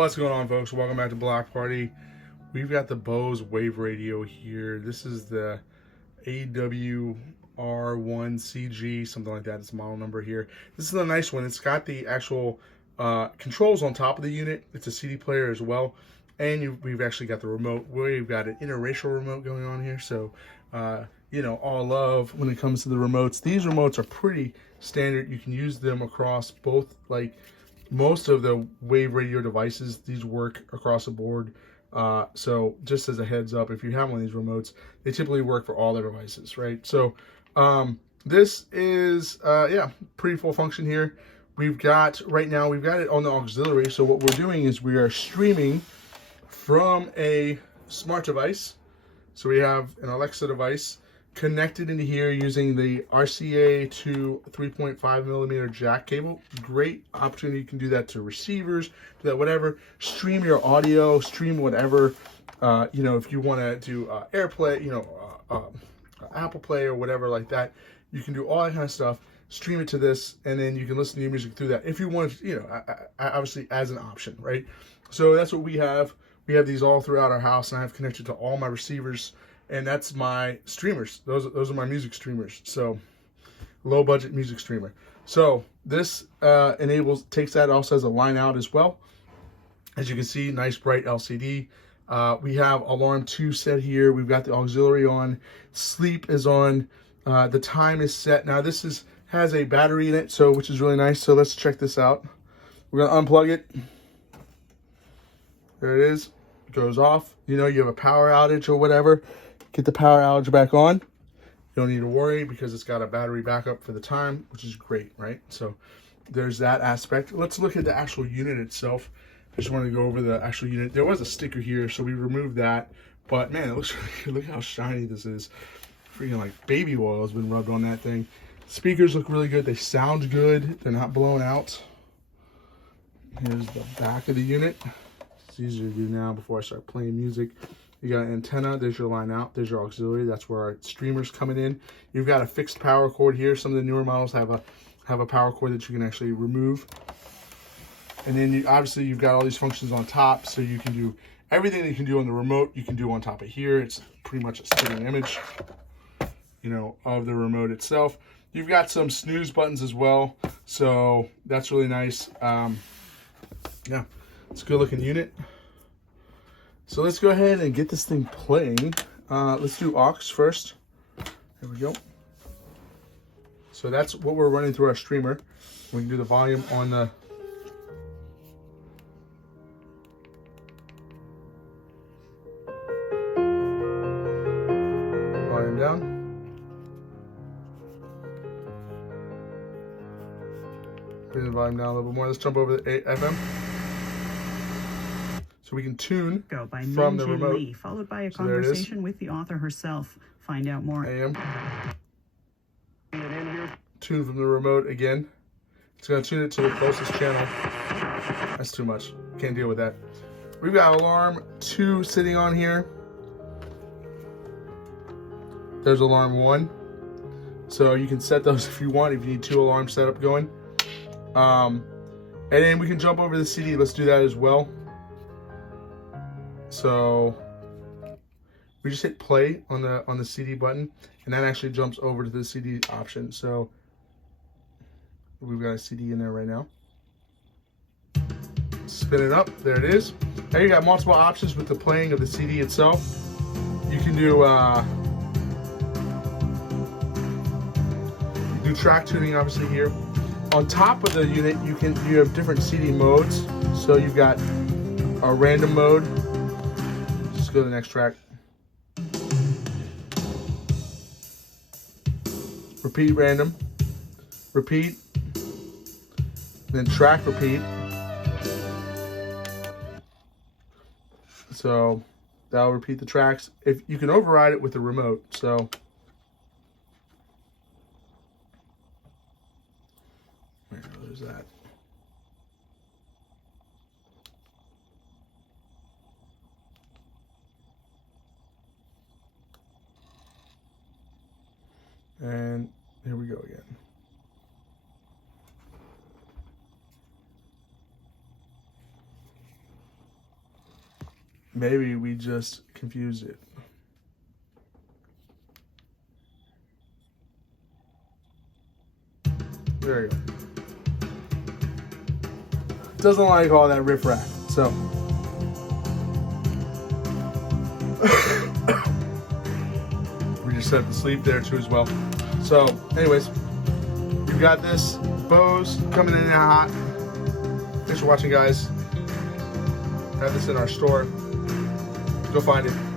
What's going on, folks? Welcome back to Block Party. We've got the Bose Wave Radio here. This is the AWRC-1G, something like that. It's a model number here. This is a nice one. It's got the actual controls on top of the unit. It's a CD player as well. And we've actually got the remote. We've got an interracial remote going on here. So, you know, all love when it comes to the remotes. These remotes are pretty standard. You can use them across both, like, most of the wave radio devices. These work across the board. So just as a heads up, if you have one of these remotes, they typically work for all the devices, right? So this is, yeah, pretty full function here. We've got, right now, we've got it on the auxiliary. So what we're doing is we are streaming from a smart device. So we have an Alexa device connected into here using the RCA to 3.5 millimeter jack cable. Great opportunity. You can do that to receivers, do that whatever. Stream your audio, stream whatever. You know, if you want to do AirPlay, you know, Apple Play or whatever like that, you can do all that kind of stuff. Stream it to this, and then you can listen to your music through that if you want to, you know, obviously as an option, right? So that's what we have. We have these all throughout our house, and I have connected to all my receivers. And that's my streamers. Those are my music streamers. So low budget music streamer. So this takes that, also has a line out as well. As you can see, nice bright LCD. We have alarm 2 set here. We've got the auxiliary on. Sleep is on. The time is set. Now this has a battery in it, so which is really nice. So let's check this out. We're gonna unplug it. There it is. It goes off. You know, you have a power outage or whatever. Get the power outage back on. You don't need to worry because it's got a battery backup for the time, which is great, right? So there's that aspect. Let's look at the actual unit itself. I just wanted to go over the actual unit. There was a sticker here, so we removed that. But man, it looks really good. Look how shiny this is. Freaking like baby oil has been rubbed on that thing. Speakers look really good. They sound good. They're not blown out. Here's the back of the unit. It's easier to do now before I start playing music. You got an antenna, there's your line out, there's your auxiliary, that's where our streamer's coming in. You've got a fixed power cord here. Some of the newer models have a power cord that you can actually remove. And then obviously you've got all these functions on top, so you can do everything that you can do on the remote, you can do on top of here. It's pretty much a spitting image, you know, of the remote itself. You've got some snooze buttons as well, so that's really nice. Yeah, it's a good looking unit. So let's go ahead and get this thing playing. Let's do aux first. There we go. So that's what we're running through our streamer. We can do the volume on the... volume down. Bring the volume down a little bit more. Let's jump over the FM. So we can tune from the remote. Lee, followed by a conversation with the author herself. Find out more. AM. Tune from the remote again. It's going to tune it to the closest channel. That's too much. Can't deal with that. We've got alarm 2 sitting on here. There's alarm 1. So you can set those if you want, if you need 2 alarms set up going. And then we can jump over the CD. Let's do that as well. So we just hit play on the CD button, and that actually jumps over to the CD option. So we've got a CD in there right now. Spin it up. There it is. Now you got multiple options with the playing of the CD itself. You can do track tuning, obviously here. On top of the unit, you have different CD modes. So you've got a random mode. Let's go to the next track. Repeat random. Repeat. Then track repeat. So that'll repeat the tracks. If you can override it with the remote. So there's that. And here we go again. Maybe we just confused it. There you go. Doesn't like all that riffraff, so. We just set the sleep there too as well. So, anyways, we've got this Bose coming in hot. Thanks for watching, guys. Have this in our store. Go find it.